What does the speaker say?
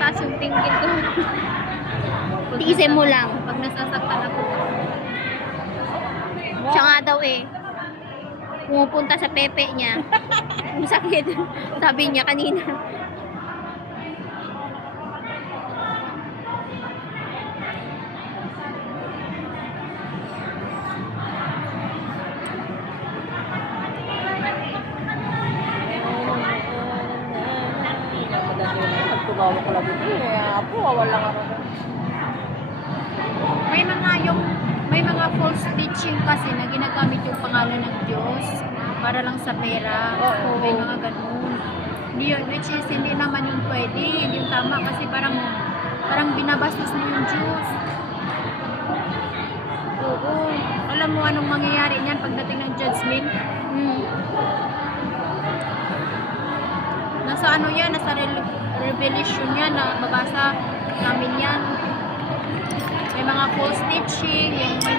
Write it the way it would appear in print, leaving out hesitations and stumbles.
tumataas yung tingin ko. Tiisin mo lang. Pag nasasaktan ako. Siya nga daw eh. Pumupunta sa pepe niya. Ang sakit. Sabi niya kanina. Tumawa ko lang dito eh. Apo, wala nga ako. May mga false teaching kasi na ginagamit yung pangalan ng Diyos para lang sa pera. Oo. May mga ganun. Hindi yun, which is hindi naman yung pwede, hindi yung tama kasi parang binabastos mo yung Diyos. Oo. Alam mo anong mangyayari niyan pagdating ng judgment? Nasa ano yan, nasa revelation yan, na babasa namin yan. May mga false teaching, may mga